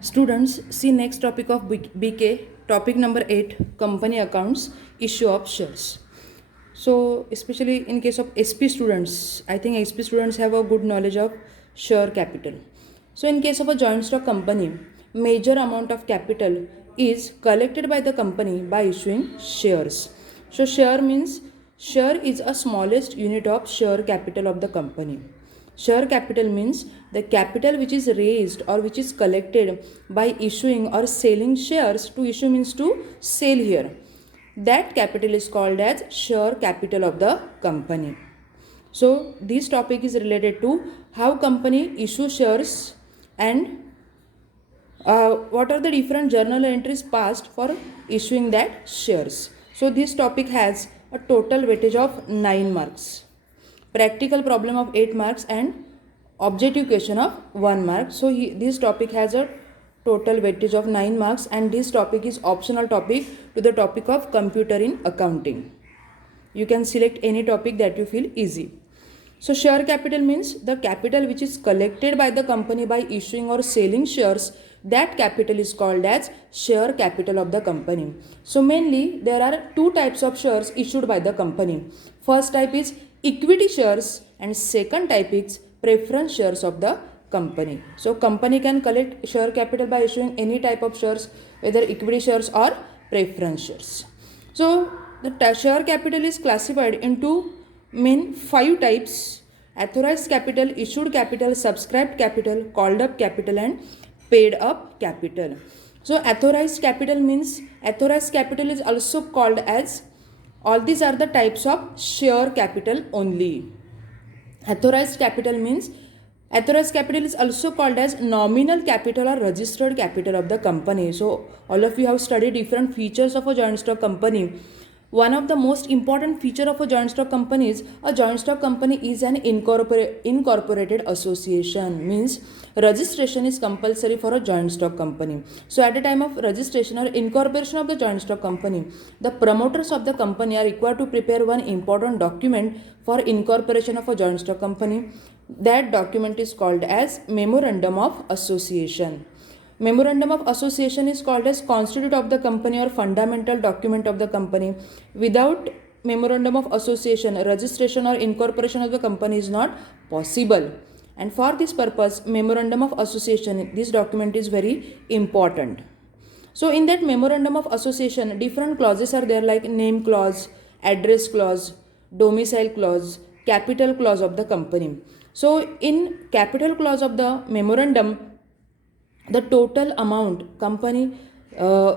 Students, see next topic of BK, topic number 8, company accounts, issue of shares. So, especially in case of SP students, I think SP students have a good knowledge of share capital. So, in case of a joint stock company, major amount of capital is collected by the company by issuing shares. So, share is a smallest unit of share capital of the company. Share capital means the capital which is raised or which is collected by issuing or selling shares. To issue means to sell here. That capital is called as share capital of the company. So this topic is related to how company issue shares and what are the different journal entries passed for issuing that shares. So this topic has a total weightage of 9 marks, practical problem of 8 marks and objective question of 1 mark. So this topic has a total weightage of 9 marks and this topic is optional topic to the topic of computer in accounting. You can select any topic that you feel easy. So share capital means the capital which is collected by the company by issuing or selling shares. That capital is called as share capital of the company. So mainly there are two types of shares issued by the company. First type is equity shares and second type is preference shares of the company. So company can collect share capital by issuing any type of shares, whether equity shares or preference shares. So the share capital is classified into main 5 types: authorized capital, issued capital, subscribed capital, called up capital and paid up capital. So authorized capital means authorized capital is also called as, all these are the types of share capital only. Authorized capital means authorized capital is also called as nominal capital or registered capital of the company. So all of you have studied different features of a joint stock company. One of the most important feature of a joint stock company is a joint stock company is an incorporated association, means registration is compulsory for a joint stock company. So at the time of registration or incorporation of the joint stock company, the promoters of the company are required to prepare one important document for incorporation of a joint stock company. That document is called as memorandum of association. Memorandum of association is called as constitute of the company or fundamental document of the company. Without memorandum of association, registration or incorporation of the company is not possible. And for this purpose, memorandum of association, this document is very important. So in that memorandum of association, different clauses are there like name clause, address clause, domicile clause, capital clause of the company. So in capital clause of the memorandum, the total amount company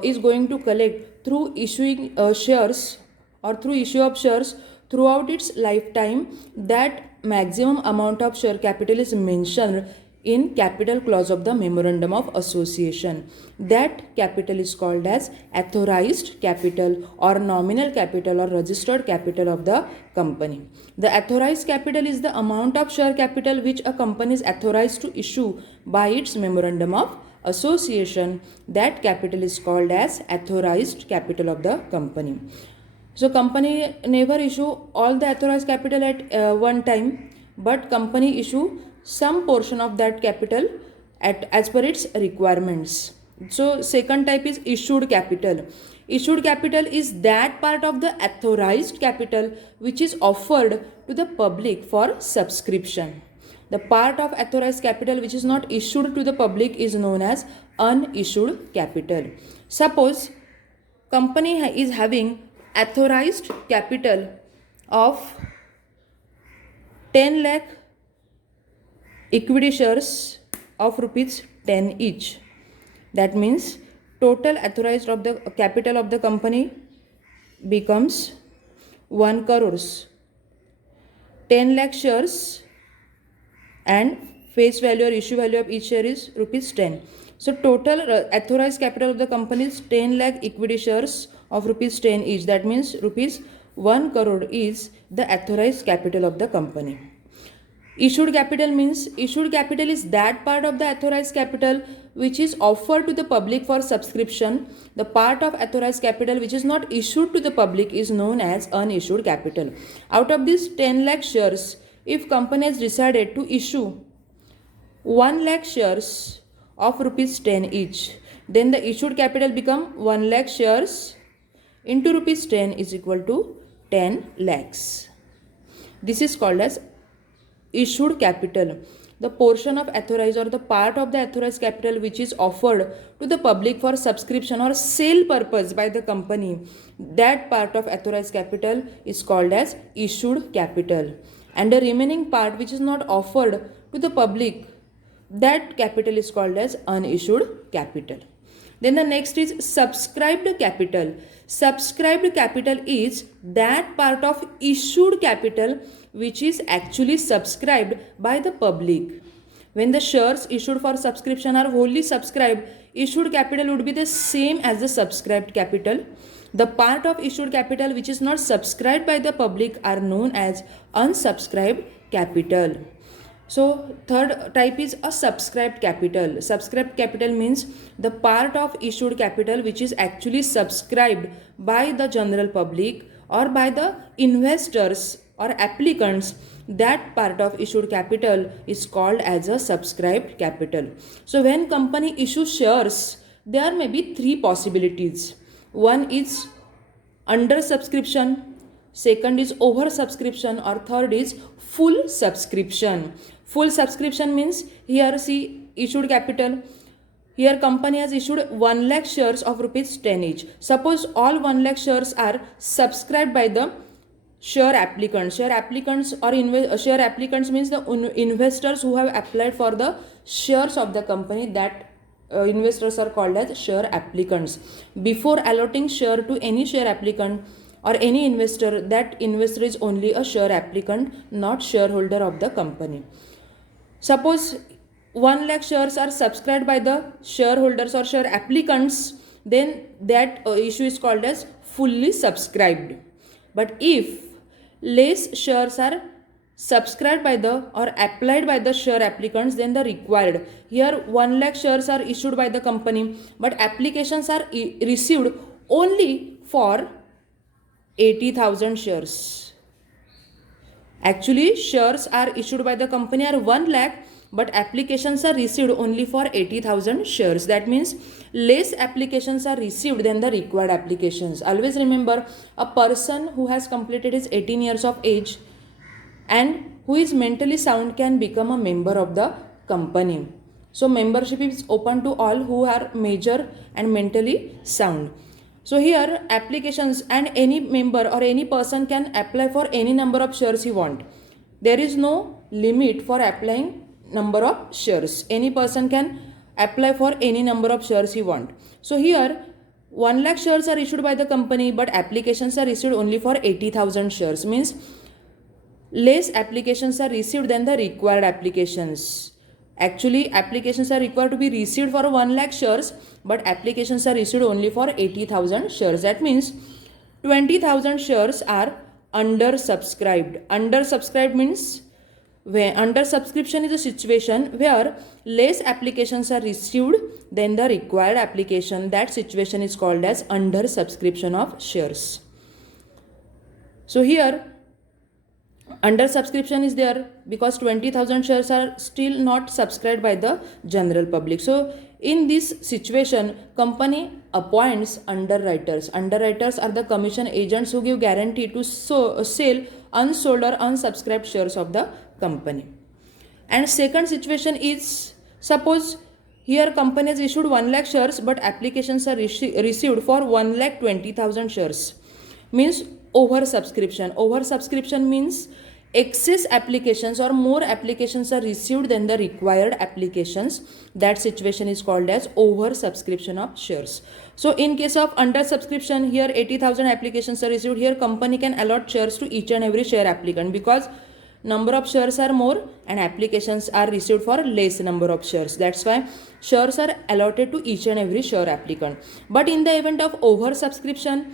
is going to collect through issuing shares or through issue of shares throughout its lifetime, that maximum amount of share capital is mentioned in capital clause of the memorandum of association. That capital is called as authorized capital or nominal capital or registered capital of the company. The authorized capital is the amount of share capital which a company is authorized to issue by its memorandum of association. That capital is called as authorized capital of the company. So company never issue all the authorized capital at one time, but company issue some portion of that capital as per its requirements. So second type is issued capital. Issued capital is that part of the authorized capital which is offered to the public for subscription. The part of authorized capital which is not issued to the public is known as unissued capital. Suppose company is having authorized capital of 10 lakh equity shares of rupees 10 each. That means total authorized of the capital of the company becomes 1 crores. 10 lakh shares and face value or issue value of each share is rupees 10. So total authorized capital of the company is 10 lakh equity shares of rupees 10 each. That means rupees 1 crore is the authorized capital of the company. Issued capital means issued capital is that part of the authorized capital which is offered to the public for subscription. The part of authorized capital which is not issued to the public is known as unissued capital. Out of these 10 lakh shares, if company has decided to issue 1 lakh shares of rupees 10 each, then the issued capital become 1 lakh shares into rupees 10 is equal to 10 lakhs. This is called as issued capital. The portion of authorized or the part of the authorized capital which is offered to the public for subscription or sale purpose by the company, that part of authorized capital is called as issued capital. And the remaining part which is not offered to the public, that capital is called as unissued capital. Then the next is subscribed capital. Subscribed capital is that part of issued capital which is actually subscribed by the public. When the shares issued for subscription are wholly subscribed, issued capital would be the same as the subscribed capital. The part of issued capital which is not subscribed by the public are known as unsubscribed capital. So third type is a subscribed capital. Subscribed capital means the part of issued capital which is actually subscribed by the general public or by the investors or applicants. That part of issued capital is called as a subscribed capital. So when company issues shares, there may be three possibilities. One is under subscription, second is over subscription, or third is full subscription. Full subscription means here see issued capital. Here company has issued 1 lakh shares of rupees 10 each. Suppose all 1 lakh shares are subscribed by the share applicants. Share applicants or share applicants means the investors who have applied for the shares of the company. That investors are called as share applicants. Before allotting share to any share applicant or any investor, that investor is only a share applicant, not shareholder of the company. Suppose 1 lakh shares are subscribed by the shareholders or share applicants, then that issue is called as fully subscribed. But if less shares are subscribed by the or applied by the share applicants, then the required. Here 1 lakh shares are issued by the company, but applications are received only for 80,000 shares. Actually, shares are issued by the company are 1 lakh, but applications are received only for 80,000 shares. That means less applications are received than the required applications. Always remember, a person who has completed his 18 years of age and who is mentally sound can become a member of the company. So membership is open to all who are major and mentally sound. So here applications, and any member or any person can apply for any number of shares he want. There is no limit for applying number of shares. Any person can apply for any number of shares he want. So here 1 lakh shares are issued by the company, but applications are issued only for 80,000 shares. Means less applications are received than the required applications. Actually, applications are required to be received for 1 lakh shares, but applications are issued only for 80,000 shares. That means 20,000 shares are undersubscribed. Undersubscribed means where under subscription is a situation where less applications are received than the required application. That situation is called as undersubscription of shares. So here under subscription is there because 20,000 shares are still not subscribed by the general public. So in this situation, company appoints underwriters. Underwriters are the commission agents who give guarantee to sell unsold or unsubscribed shares of the company. And second situation is, suppose here company has issued 1 lakh shares, but applications are received for 1,20,000 shares. Means oversubscription. Oversubscription means excess applications or more applications are received than the required applications. That situation is called as oversubscription of shares. So in case of undersubscription, here 80,000 applications are received. Here company can allot shares to each and every share applicant because number of shares are more and applications are received for less number of shares. That's why shares are allotted to each and every share applicant. But in the event of oversubscription,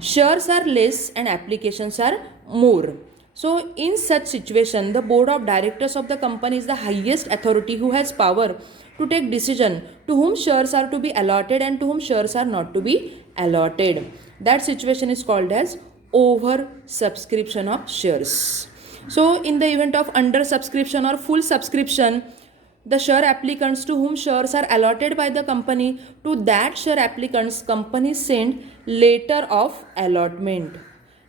shares are less and applications are more. So in such situation, the board of directors of the company is the highest authority who has power to take decision to whom shares are to be allotted and to whom shares are not to be allotted. That situation is called as oversubscription of shares. So in the event of undersubscription or full subscription, the share applicants to whom shares are allotted by the company, to that share applicants company send letter of allotment.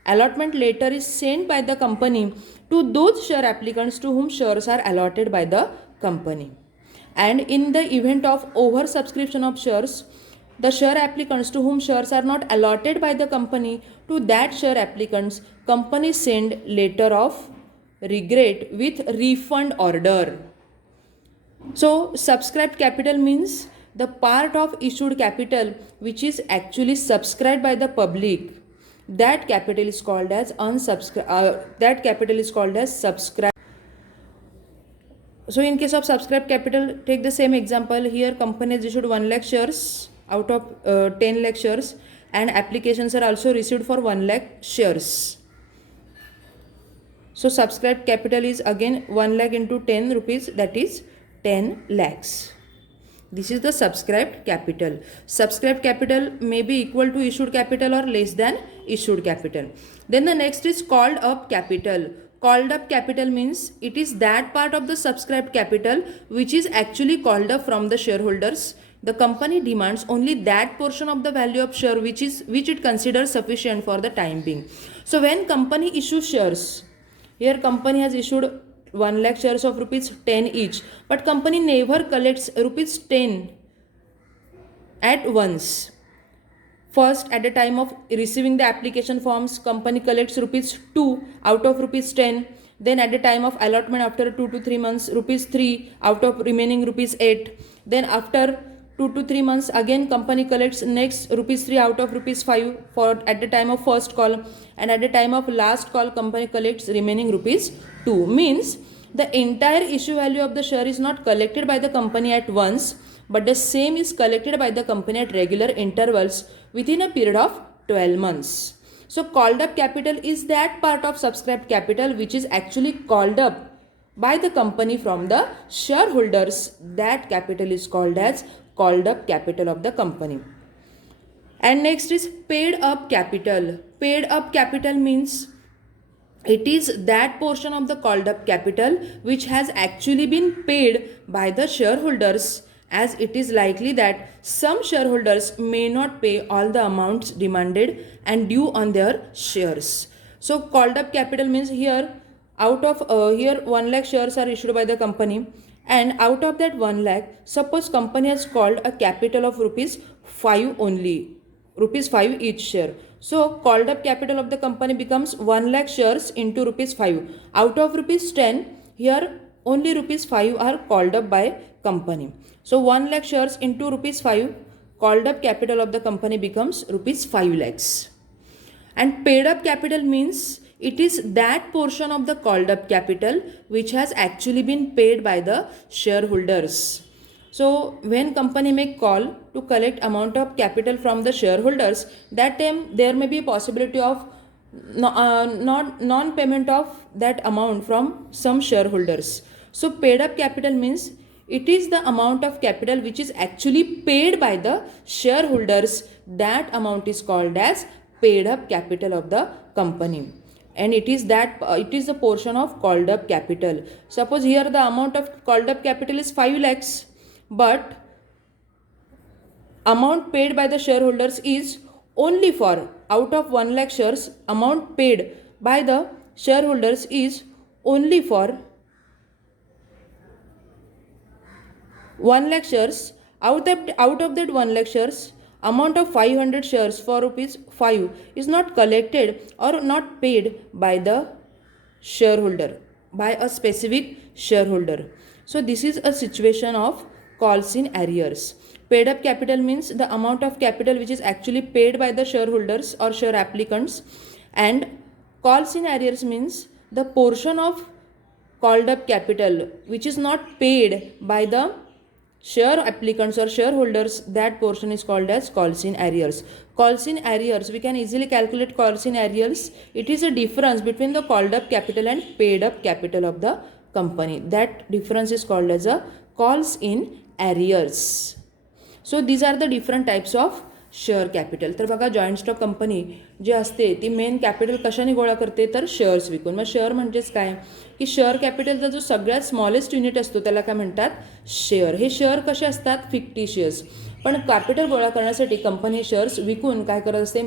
Allotment letter is sent by the company to those share applicants to whom shares are allotted by the company. And in the event of oversubscription of shares, the share applicants to whom shares are not allotted by the company, to that share applicants company send letter of regret with refund order. So subscribed capital means the part of issued capital which is actually subscribed by the public. That capital is called as subscribed. So in case of subscribed capital, take the same example. Here company has issued 1 lakh shares out of 10 lakh shares, and applications are also received for 1 lakh shares. So subscribed capital is again 1 lakh into 10 rupees, that is 10 lakhs. This is the subscribed capital. Subscribed capital may be equal to issued capital or less than issued capital. Then the next is called up capital. Called up capital means it is that part of the subscribed capital which is actually called up from the shareholders. The company demands only that portion of the value of share which it considers sufficient for the time being. So when company issues shares, here company has issued 1 lakh shares of rupees 10 each, but company never collects rupees 10 at once. First, at the time of receiving the application forms, company collects rupees 2 out of rupees 10. Then at the time of allotment after 2 to 3 months, rupees 3 out of remaining rupees 8. Then after 2 to 3 months, again company collects next rupees 3 out of rupees 5 for at the time of first call, and at the time of last call company collects remaining rupees 2. Means the entire issue value of the share is not collected by the company at once, but the same is collected by the company at regular intervals within a period of 12 months. So called up capital is that part of subscribed capital which is actually called up by the company from the shareholders. That capital is called as called up capital of the company. And next is paid up capital. Paid up capital means it is that portion of the called up capital which has actually been paid by the shareholders, as it is likely that some shareholders may not pay all the amounts demanded and due on their shares. So called up capital means here out of here 1 lakh shares are issued by the company, and out of that 1 lakh, suppose company has called a capital of rupees 5 only, rupees 5 each share. So called up capital of the company becomes 1 lakh shares into rupees 5. Out of rupees 10, here only rupees 5 are called up by company. So 1 lakh shares into rupees 5, called up capital of the company becomes rupees 5 lakhs. And paid up capital means it is that portion of the called up capital which has actually been paid by the shareholders. So when company make call to collect amount of capital from the shareholders, that time there may be a possibility of non-payment of that amount from some shareholders. So paid up capital means it is the amount of capital which is actually paid by the shareholders. That amount is called as paid up capital of the company, and it is the portion of called up capital. Suppose here the amount of called up capital is 5 lakhs, but amount paid by the shareholders is only for, out of 1 lakh shares, amount paid by the shareholders is only for 1 lakh shares. Out of that 1 lakh shares, amount of 500 shares for rupees 5 is not collected or not paid by the shareholder, by a specific shareholder. So this is a situation of calls in arrears. Paid up capital means the amount of capital which is actually paid by the shareholders or share applicants, and calls in arrears means the portion of called up capital which is not paid by the share applicants or shareholders. That portion is called as calls in arrears. Calls in arrears, we can easily calculate calls in arrears. It is a difference between the called up capital and paid up capital of the company. That difference is called as a calls in arrears. So these are the different types of share capital. तर बघा joint stock company जी असते ती main capital कशाने गोळा करते तर shares विकून. मग share म्हणजेच काय की शेअर कॅपिटलचा जो सगळ्यात स्मॉलेस्ट युनिट असतो त्याला काय म्हणतात शेअर. हे शेअर कसे असतात फिक्टिशियस, पण कॅपिटल गोळा करण्यासाठी कंपनी हे शेअर्स विकून काय करत असते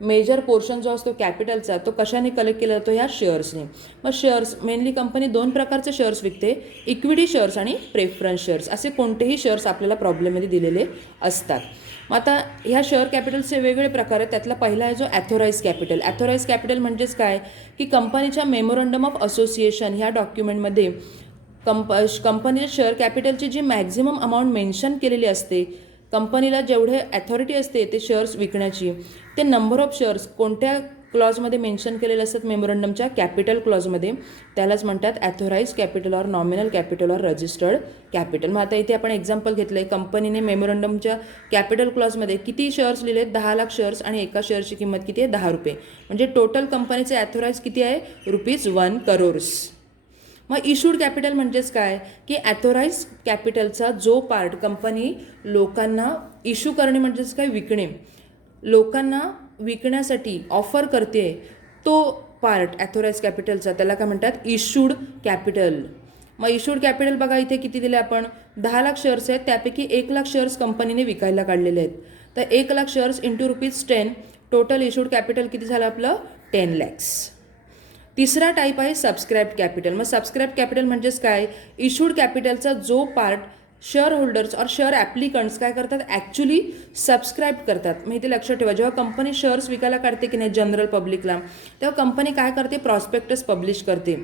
मेजर पोर्शन जो असतो कॅपिटलचा तो कशाने कलेक्ट केला जातो ह्या शेअर्सने. मग शेअर्स मेनली कंपनी दोन प्रकारचे शेअर्स विकते, इक्विटी शेअर्स आणि प्रेफरन्स शेअर्स. असे कोणतेही शेअर्स आपल्याला प्रॉब्लेममध्ये दिलेले असतात. मग आता ह्या शेअर कॅपिटलचे वेगवेगळे प्रकार आहेत. त्यातला पहिला आहे जो ॲथोराईज कॅपिटल. ॲथोराईज कॅपिटल म्हणजेच काय की कंपनीच्या मेमोरंडम ऑफ असोसिएशन ह्या डॉक्युमेंटमध्ये कंपनीच्या शेअर कॅपिटलची जी मॅक्झिमम अमाऊंट मेन्शन केलेली असते, कंपनीला जेवढे ॲथॉरिटी असते ते शेअर्स विकण्याची, ते नंबर ऑफ शेअर्स कोणत्या क्लॉजमध्ये मेन्शन केलेले असतात मेमोरंडमच्या कॅपिटल क्लॉजमध्ये, त्यालाच म्हणतात authorise capital or nominal capital or registered capital. मग आता इथे आपण एक्झाम्पल घेतलं आहे, कंपनीने मेमोरंडमच्या कॅपिटल क्लॉजमध्ये किती शेअर्स लिहिले आहेत 10 लाख शेअर्स आणि एका शेअरची किंमत किती आहे 10 रुपये. म्हणजे टोटल कंपनीचे ॲथोराईज किती आहे ₹1 करोड. मग इशूड कॅपिटल म्हणजेच काय की ॲथोराईज कॅपिटलचा जो पार्ट कंपनी लोकांना इश्यू करणे म्हणजेच काय विकणे, लोकांना विकण्यासाठी ऑफर करते तो पार्ट ॲथोराईज कॅपिटलचा त्याला काय म्हणतात इशूड कॅपिटल. मग इशूड कॅपिटल बघा इथे किती दिले आपण 10 लाख शेअर्स आहेत, त्यापैकी 1 लाख शेअर्स कंपनीने विकायला काढलेले आहेत. तर 1 lakh shares into ₹10, total issued capital किती झालं आपलं 10 लॅक्स. तिसरा टाईप आहे सबस्क्राईब्ड कॅपिटल. मग सबस्क्राईब्ड कॅपिटल म्हणजेच काय इशूड कॅपिटलचा जो पार्ट शेअर होल्डर्स और शेअर ॲप्लिकंट्स काय करतात ॲक्च्युली सबस्क्राईब करतात. मग इथे लक्षात ठेवा, जेव्हा कंपनी शेअर्स विकायला काढते की नाही जनरल पब्लिकला, तेव्हा कंपनी काय करते प्रॉस्पेक्टस पब्लिश करते.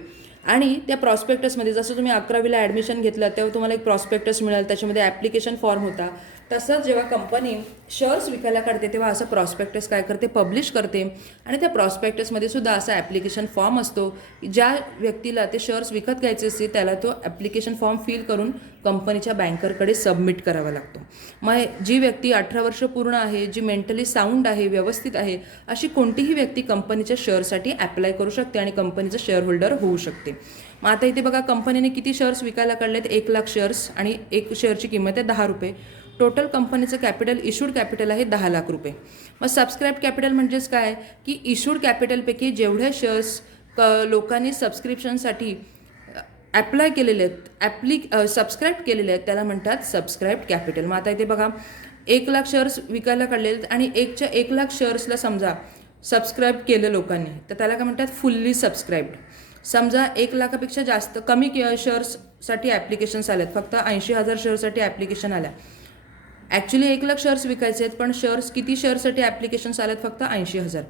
आणि त्या प्रॉस्पेक्टसमध्ये जसं तुम्ही 11वीला ॲडमिशन घेतलं तेव्हा तुम्हाला एक प्रॉस्पेक्टस मिळालं, त्याच्यामध्ये ॲप्लिकेशन फॉर्म होता. तसंच जेव्हा कंपनी शेअर्स विकायला काढते तेव्हा असं प्रॉस्पेक्टस काय करते पब्लिश करते. आणि त्या प्रॉस्पेक्टसमध्ये सुद्धा असा ॲप्लिकेशन फॉर्म असतो, ज्या व्यक्तीला ते शेअर्स विकत घ्यायचे असते त्याला तो ॲप्लिकेशन फॉर्म फिल करून कंपनीच्या बँकरकडे सबमिट करावा लागतो. मग जी व्यक्ती 18 वर्ष पूर्ण आहे, जी मेंटली साऊंड आहे, व्यवस्थित आहे, अशी कोणतीही व्यक्ती कंपनीच्या शेअरसाठी ॲप्लाय करू शकते आणि कंपनीचं शेअर होल्डर होऊ शकते. मग आता इथे बघा कंपनीने किती शेअर्स विकायला काढलेत 1 लाख शेअर्स आणि एक शेअरची किंमत आहे 10 रुपये. टोटल कंपनीचं कॅपिटल इशूड कॅपिटल आहे 10 लाख रुपये. मग सबस्क्राईब कॅपिटल म्हणजेच काय की इशूड कॅपिटलपैकी जेवढे शेअर्स लोकांनी सबस्क्रिप्शनसाठी ॲप्लाय केलेले आहेत सबस्क्राईब केलेले आहेत त्याला म्हणतात सबस्क्राईब कॅपिटल. मग आता इथे बघा 1 लाख शेअर्स विकायला काढलेले आहेत आणि 1 लाख शेअर्सला समजा सबस्क्राईब केलं लोकांनी तर त्याला काय म्हणतात फुल्ली सबस्क्राईब्ड. समजा 1 लाखापेक्षा जास्त कमी शेअर्ससाठी ॲप्लिकेशन्स आल्यात, फक्त 80,000 शेअर्ससाठी ॲप्लिकेशन आल्या. ॲक्च्युली 1 लाख शेअर्स विकायचे आहेत पण किती शेअर्ससाठी ॲप्लिकेशन्स आल्यात फक्त 80,000.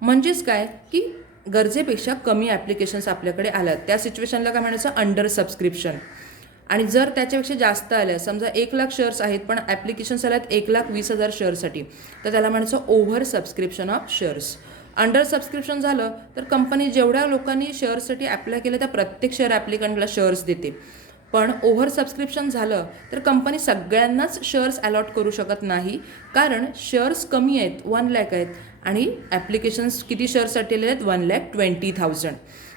म्हणजेच काय की गरजेपेक्षा कमी ॲप्लिकेशन्स आपल्याकडे आल्यात, त्या सिच्युएशनला काय म्हणायचं अंडर सबस्क्रिप्शन. आणि जर त्याच्यापेक्षा जास्त आल्या, समजा 1 लाख शेअर्स आहेत पण ॲप्लिकेशन्स आल्यात 1,20,000 शेअर्ससाठी, तर त्याला म्हणायचं over subscription of shares. Under subscription झालं तर कंपनी जेवढ्या लोकांनी शेअर्ससाठी ॲप्लाय केलं त्या प्रत्येक शेअर ॲप्लिकंटला शेअर्स देते. पण ओव्हर सबस्क्रिप्शन झालं तर कंपनी सगळ्यांनाच शेअर्स अलॉट करू शकत नाही, कारण शेअर्स कमी आहेत 1 लाख आहेत आणि ॲप्लिकेशन्स किती शेअर्ससाठी आलेले आहेत 1,20,000.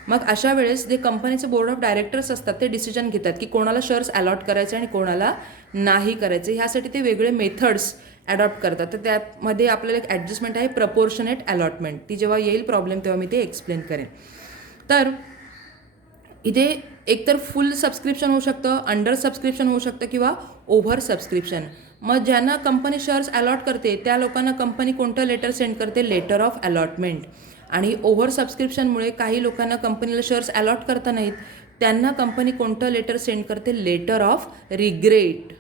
मग अशा वेळेस जे कंपनीचे बोर्ड ऑफ डायरेक्टर्स असतात ते डिसिजन घेतात की कोणाला शेअर्स अलॉट करायचे आणि कोणाला नाही करायचे. ह्यासाठी ते वेगळे मेथड्स ॲडॉप्ट करतात. तर त्यामध्ये आपल्याला एक ॲडजस्टमेंट आहे प्रपोर्शनेट अलॉटमेंट, ती जेव्हा येईल प्रॉब्लेम तेव्हा मी ते एक्सप्लेन करेन. तर इथे एकतर फुल सबस्क्रिप्शन होऊ शकतं, अंडर सबस्क्रिप्शन होऊ शकतं किंवा ओव्हर सबस्क्रिप्शन. मग ज्यांना कंपनी शेअर्स अलॉट करते त्या लोकांना कंपनी कोणतं लेटर सेंड करते लेटर ऑफ अलॉटमेंट. आणि ओव्हर सबस्क्रिप्शनमुळे काही लोकांना कंपनीला शेअर्स अलॉट करता नाहीत, त्यांना कंपनी कोणतं लेटर सेंड करते लेटर ऑफ रिग्रेट.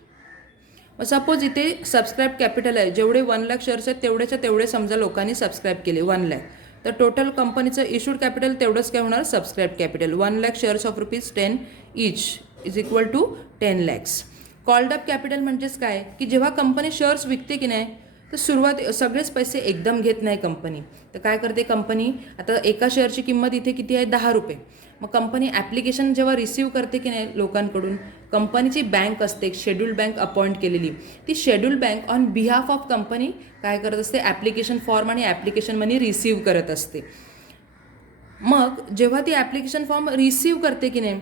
मग सपोज इथे सबस्क्राईब कॅपिटल आहे, जेवढे 1 लाख शेअर्स आहेत तेवढेच्या तेवढे समजा लोकांनी सबस्क्राईब केले 1 लाख, तर टोटल कंपनीचं इशूड कॅपिटल तेवढंच काय होणार subscribe capital 1 lakh shares of ₹10 each is equal to 10 lakhs. Called up capital म्हणजेच काय की जेव्हा कंपनी शेअर्स विकते की नाही तर सगळेच पैसे एकदम घेत नाही कंपनी. तर काय करते कंपनी, आता एका शेअरची किंमत इथे किती आहे 10 रुपये. मग कंपनी ॲप्लिकेशन जेव्हा रिसीव करते की नाही लोकांकडून, कंपनीची बँक असते शेड्यूल्ड बँक अपॉइंट केलेली, ती scheduled bank on behalf of company काय करत असते ॲप्लिकेशन फॉर्म आणि ॲप्लिकेशन मनी रिसीव करत असते. मग जेव्हा ती ॲप्लिकेशन फॉर्म रिसीव करते की नाही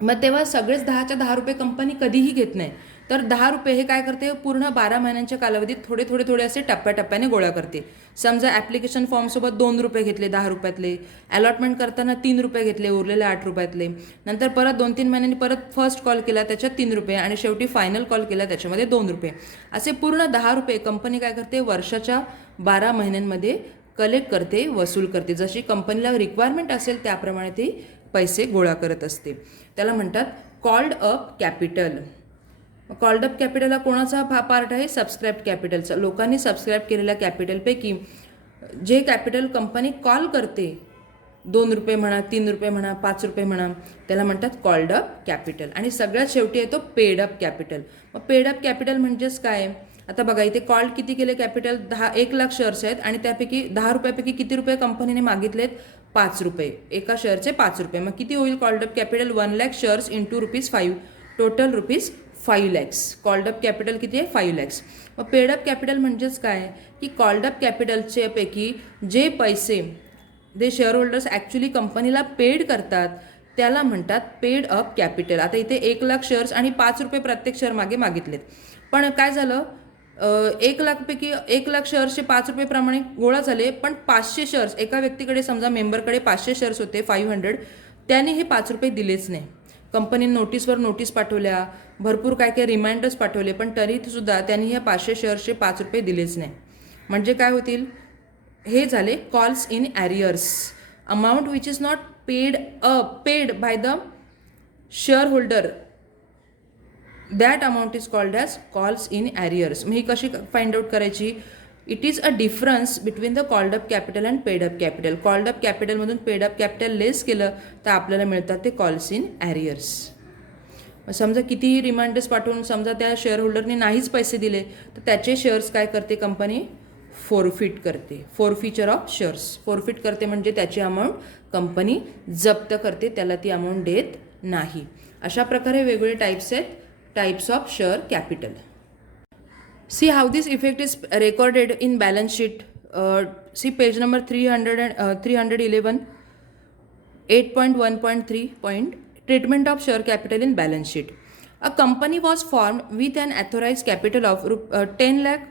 मग तेव्हा सगळेच 10च्या 10 रुपये कंपनी कधीही घेत नाही. तर 10 रुपये हे काय करते, पूर्ण 12 महिन्यांच्या कालावधीत थोडे थोडे थोडे असे टप्प्याटप्प्याने गोळा करते. समजा ॲप्लिकेशन फॉर्मसोबत 2 रुपये घेतले 10 रुपयातले, अलॉटमेंट करताना 3 रुपये घेतले उरलेले 8 रुपयातले, नंतर परत 2-3 महिन्यांनी परत फर्स्ट कॉल केला त्याच्यात 3 रुपये, आणि शेवटी फायनल कॉल केला त्याच्यामध्ये 2 रुपये, असे पूर्ण 10 रुपये कंपनी काय करते, वर्षाच्या 12 महिन्यांमध्ये कलेक्ट करते, वसूल करते. जशी कंपनीला रिक्वायरमेंट असेल त्याप्रमाणे ती पैसे गोळा करत असते. त्याला म्हणतात called up capital. Called up capital हा कोणाचा पार्ट आहे, सबस्क्राईब कॅपिटलचा. लोकांनी सबस्क्राईब केलेल्या कॅपिटलपैकी जे कॅपिटल कंपनी कॉल करते, 2 रुपये म्हणा, 3 रुपये म्हणा, 5 रुपये म्हणा, त्याला म्हणतात कॉल्ड अप कॅपिटल. आणि सगळ्यात शेवटी येतो पेड अप कॅपिटल. मग पेड अप कॅपिटल म्हणजेच काय, आता बघा इथे कॉल्ड किती केले कॅपिटल, 1 लाख शेअर्स आहेत आणि त्यापैकी 10 रुपयापैकी किती रुपये कंपनीने मागितलेत, 5 रुपये. एका शेअरचे 5 रुपये. मग किती होईल called up capital, 1 lakh shares into ₹5, total ₹5 lakhs. Called up capital किती आहे, 5 lakhs. मग पेड अप कॅपिटल म्हणजेच काय की कॉल्ड अप कॅपिटलचे पैकी जे पैसे जे शेअर होल्डर्स ॲक्च्युली कंपनीला पेड करतात त्याला म्हणतात पेड अप कॅपिटल. आता इथे 1 लाख शेअर्स आणि 5 रुपये प्रत्येक शेअर मागे मागितलेत, पण काय झालं, 1 लाखपैकी 1 लाख शेअर्सचे 5 रुपये प्रमाणे गोळा झाले, पण 500 शेअर्स एका व्यक्तीकडे, समजा मेंबरकडे 500 शेअर्स होते, 500, त्याने हे 5 रुपये दिलेच नाही. कंपनीने नोटीसवर नोटीस पाठवल्या, भरपूर काय काय रिमाइंडर्स पाठवले, पण तरीसुद्धा त्यांनी ह्या 500 शेअर्सचे 5 रुपये दिलेच नाही. म्हणजे काय होतील, हे झाले calls in arrears. Amount which is not paid by the shareholder, that amount is called as calls in arrears. मग ही कशी फाइंड आउट करायची, it is a difference between the called up capital and paid up capital. Called up कॅपिटलमधून paid up capital less केलं तर आपल्याला मिळतात ते कॉल्स इन ॲरियर्स. समजा कितीही रिमाइंडर्स पाठवून समजा त्या शेअर होल्डरने नाहीच पैसे दिले तर त्याचे शेअर्स काय करते कंपनी, फोरफिट करते. फोरफिचर ऑफ शेअर्स, फोरफिट करते म्हणजे त्याची अमाऊंट कंपनी जप्त करते, त्याला ती अमाऊंट देत नाही. अशा प्रकारे वेगवेगळे types of share capital. See how this effect is recorded in balance sheet. See page number 311, 8.1.3 point, treatment of share capital in balance sheet. A company was formed with an authorized capital of 10 lakh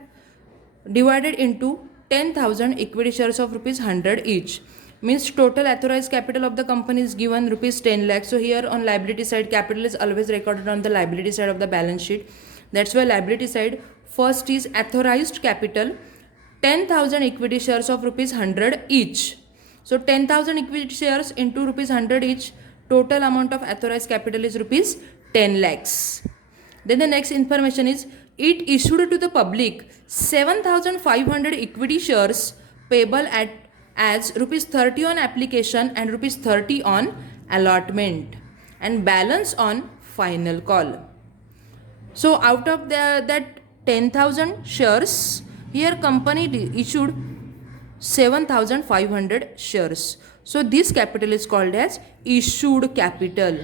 divided into 10,000 equity shares of ₹100 each. Means total authorized capital of the company is given ₹10 lakh. So here on liability side, capital is always recorded on the liability side of the balance sheet. That's why liability side first is authorized capital, 10,000 equity shares of ₹100 each. So 10,000 equity shares into ₹100 each, total amount of authorized capital is ₹10 lakhs. Then the next information is it issued to the public 7,500 equity shares payable as ₹30 on application and ₹30 on allotment and balance on final call. So out of that 10,000 shares, here company issued 7,500 shares. So this capital is called as issued capital.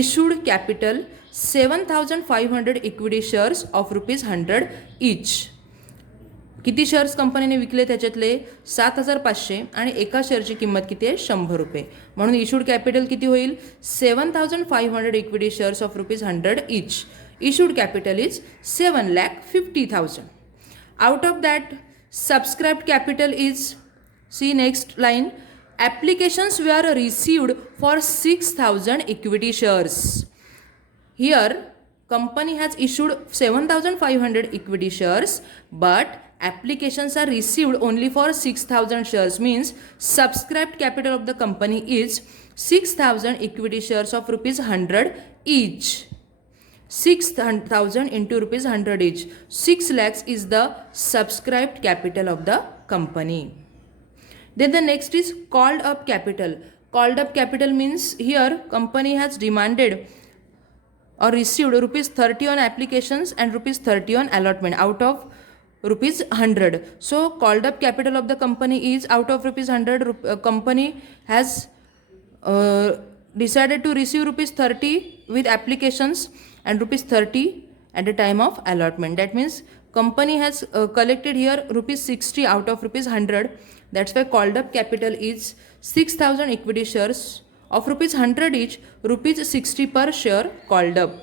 Issued capital 7,500 equity shares of ₹100 each. किती shares कंपनीने विकले त्याच्यातले 7,500 आणि एका शेअरची किंमत किती आहे, ₹100. म्हणून इशूड कॅपिटल किती होईल, 7,500 equity shares of ₹100 each. Issued capital is 7,50,000. Out of that, subscribed capital is, see next line, applications were received for 6,000 equity shares. Here, company has issued 7,500 equity shares, but applications are received only for 6,000 shares. Means subscribed capital of the company is 6,000 equity shares of ₹100 each. 6,000 into ₹100 each. 6 lakhs is the subscribed capital of the company. Then the next is called up capital. Called up capital means here company has demanded or received ₹30 on applications and ₹30 on allotment out of ₹100. So called up capital of the company is out of ₹100. Company has decided to receive ₹30 with applications and ₹30 at the time of allotment. That means company has collected here ₹60 out of ₹100. That's why called up capital is 6,000 equity shares of ₹100 each, ₹60 per share called up.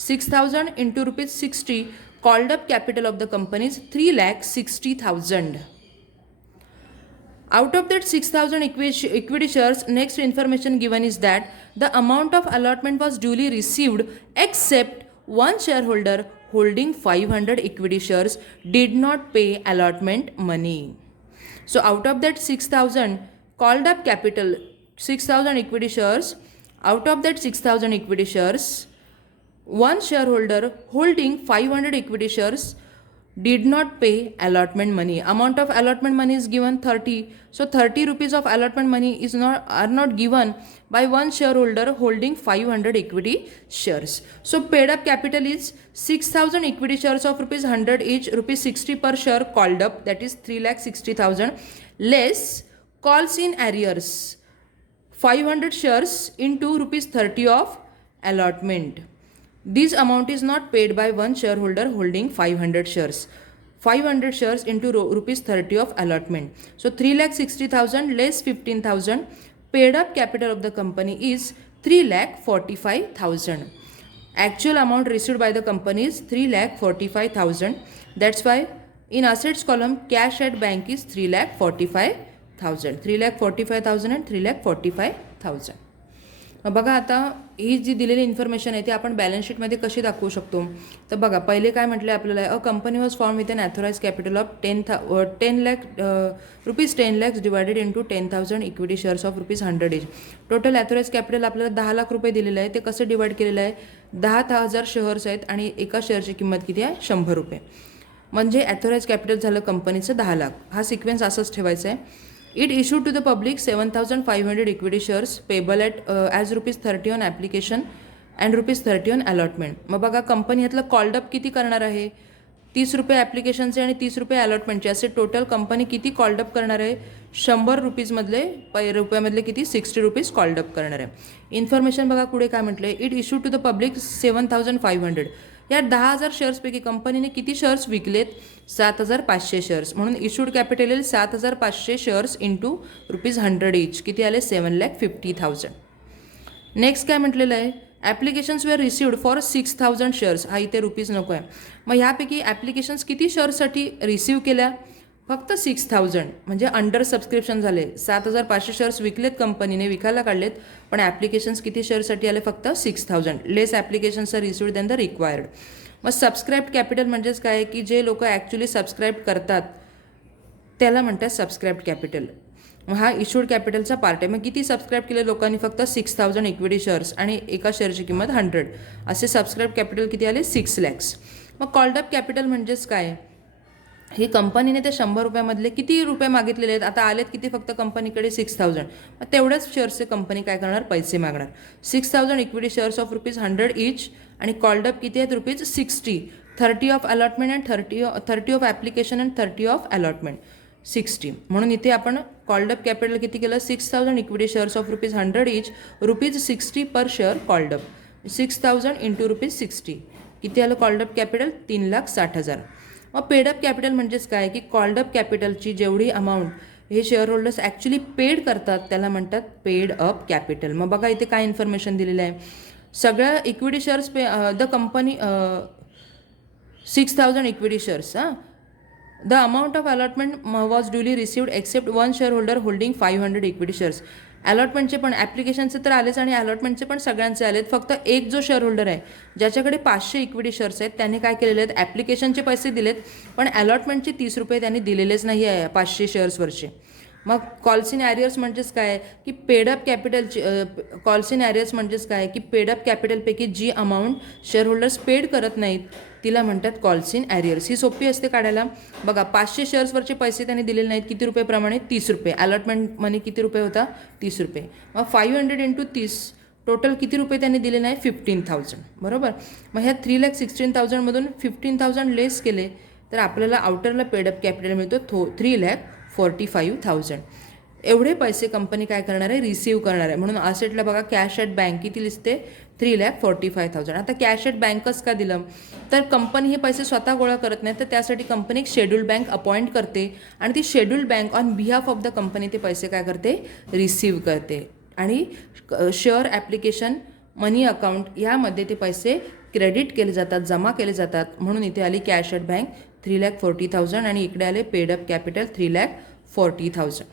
6,000 into rupees 60, called up capital of the company is 3,60,000. Out of that 6,000 equity shares, next information given is that the amount of allotment was duly received except one shareholder holding 500 equity shares did not pay allotment money. So out of that 6,000 called up capital, 6,000 equity shares, out of that 6,000 equity shares, one shareholder holding 500 equity shares did not pay allotment money. Amount of allotment money is given 30. So 30 rupees of allotment money are not given by one shareholder holding 500 equity shares. So paid up capital is 6,000 equity shares of rupees 100 each, rupees 60 per share called up, that is 3,60,000, less calls in arrears 500 shares into rupees 30 of allotment. This amount is not paid by one shareholder holding 500 shares. 500 shares into rupees 30 of allotment. So 3,60,000 less 15,000, paid up capital of the company is 3,45,000. Actual amount received by the company is 3,45,000. That's why in assets column cash at bank is 3,45,000. 3,45,000 and 3,45,000. बघा आता ही जी दिलेली information आहे ती आपण balance शीटमध्ये कशी दाखवू शकतो. तर बघा पहिले काय म्हटलं आपल्याला, a company was form with an authorise capital of 10 lakh rupees 10 lakhs divided into 10,000 equity shares of rupees 100 each. Total authorise capital आपल्याला 10 लाख रुपये दिलेलं आहे. ते कसं डिवाइड केलेलं आहे, 10,000 शेअर्स आहेत आणि एका शेअरची किंमत किती आहे, 100 रुपये. म्हणजे ॲथोराइज कॅपिटल झालं कंपनीचं 10 लाख. हा सिक्वेन्स असाच ठेवायचा आहे. It issued to the public 7,500 equity shares payable at as rupees 30 on application and rupees 30 on allotment. मग बघा कंपनी ह्यातलं कॉल्ड अप किती करणार आहे, 30 रुपये ॲप्लिकेशनचे आणि 30 रुपये अलॉटमेंटचे, असे टोटल कंपनी किती कॉल्ड अप करणार आहे, 100 रुपीजमधले रुपयामधले किती 60 रुपीज कॉल्ड अप करणार आहे. इन्फॉर्मेशन बघा पुढे काय म्हटलं आहे, it issue to the public 7,500. या 10,000 शेअर्सपैकी कंपनीने किती शेअर्स विकलेत, 7,500 शेअर्स. म्हणून इश्यूड कॅपिटल येईल 7,500 शेअर्स इंटू रुपीज 100 each, किती आले 7,50,000. नेक्स्ट काय म्हटलेलं आहे, applications were received for 6,000 shares. हा इथे रुपीज नको आहे. मग ह्यापैकी ॲप्लिकेशन्स किती शेअर्ससाठी रिसीव्ह केल्या, फक्त 6,000, म्हणजे अंडर सबस्क्रिप्शन झाले. 7,500 शेअर्स विकलेत कंपनीने, विकायला काढलेत, पण ॲप्लिकेशन्स किती शेअर्ससाठी आले, फक्त 6,000. Less applications are received than the required. मग सबस्क्राईब्ड कॅपिटल म्हणजेच काय, की जे लोक ॲक्च्युली सबस्क्राईब करतात त्याला म्हणतात सबस्क्राईब्ड कॅपिटल. हा इश्यूड कॅपिटलचा पार्ट आहे. मग किती सबस्क्राईब केले लोकांनी, फक्त 6,000 इक्विटी शेअर्स आणि एका शेअरची किंमत 100, असे सबस्क्राईब कॅपिटल किती आले, 6 lakhs. मग कॉल्ड अप कॅपिटल म्हणजेच काय, ही कंपनीने ते 100 रुपयामधले किती रुपये मागितलेले आहेत, आता आलेत किती, फक्त कंपनीकडे 6,000. मग तेवढ्याच शेअर्सचे कंपनी काय करणार, पैसे मागणार. 6,000 equity shares of rupees 100 each आणि कॉल्ड अप किती आहेत, rupees 60. 30 of allotment and 30 of application and 30 of allotment, 60. म्हणून इथे आपण कॉल्ड अप कॅपिटल किती केलं, 6,000 equity shares of rupees 100 each, rupees 60 per share called up. 6,000 into rupees 60 किती आलं कॉल्ड अप कॅपिटल, 3,60,000. मग पेडअप कॅपिटल म्हणजेच काय, की कॉल्ड अप कॅपिटलची जेवढी अमाऊंट हे शेअर होल्डर्स ॲक्च्युली पेड करतात त्याला म्हणतात पेड अप कॅपिटल. मग बघा इथे काय इन्फॉर्मेशन दिलेलं आहे, सगळ्या equity shares the company 6,000 equity shares. The amount of allotment was duly received except one shareholder holding 500 equity shares. अलॉटमेंटचे पण ॲप्लिकेशनचे तर आलेच आणि अलॉटमेंटचे पण सगळ्यांचे आलेत. फक्त एक जो शेअर होल्डर आहे ज्याच्याकडे 500 इक्विटी शेअर्स आहेत त्याने काय केलेले आहेत, ॲप्लिकेशनचे पैसे दिलेत पण अलॉटमेंटचे 30 रुपये त्यांनी दिलेलेच नाही आहे 500 शेअर्सवरचे. मग कॉल्स इन ॲरियर्स म्हणजेच काय, की पेडअप कॅपिटलची कॉल्स इन ॲरियर्स म्हणजेच काय, की पेडअप कॅपिटलपैकी जी अमाऊंट शेअर होल्डर्स पेड करत नाहीत तिला म्हणतात कॉल्स इन ॲरियर्स. ही सोपी असते काढायला. बघा 500 शेअर्सवरचे पैसे त्यांनी दिलेले नाहीत, किती रुपये प्रमाणे, 30 रुपये. अलॉटमेंट मनी किती रुपये होता, 30 रुपये. मग 500 इंटू 30 टोटल किती रुपये त्यांनी दिले नाही, 15,000. बरोबर. मग ह्या 3,16,000मधून 15,000 लेस केले तर आपल्याला आउटरला पेडअप कॅपिटल मिळतो 3,45,000. एवढे पैसे कंपनी काय करणार आहे, रिसीव्ह करणार आहे. म्हणून असेटला बघा कॅश ॲट बँक किती दिसते, 3,45,000. आता कॅश ॲट बँकच का दिलं, तर कंपनी हे पैसे स्वतः गोळा करत नाही, तर त्यासाठी कंपनी एक शेड्यूल बँक अपॉइंट करते आणि ती schedule bank on behalf of the company ते पैसे काय करते, रिसीव्ह करते आणि शेअर ॲप्लिकेशन मनी अकाउंट यामध्ये ते पैसे क्रेडिट केले जातात, जमा केले जातात. म्हणून इथे आली कॅश ॲट बँक 3,40,000 आणि इकडे आले पेड अप कॅपिटल 3,40,000.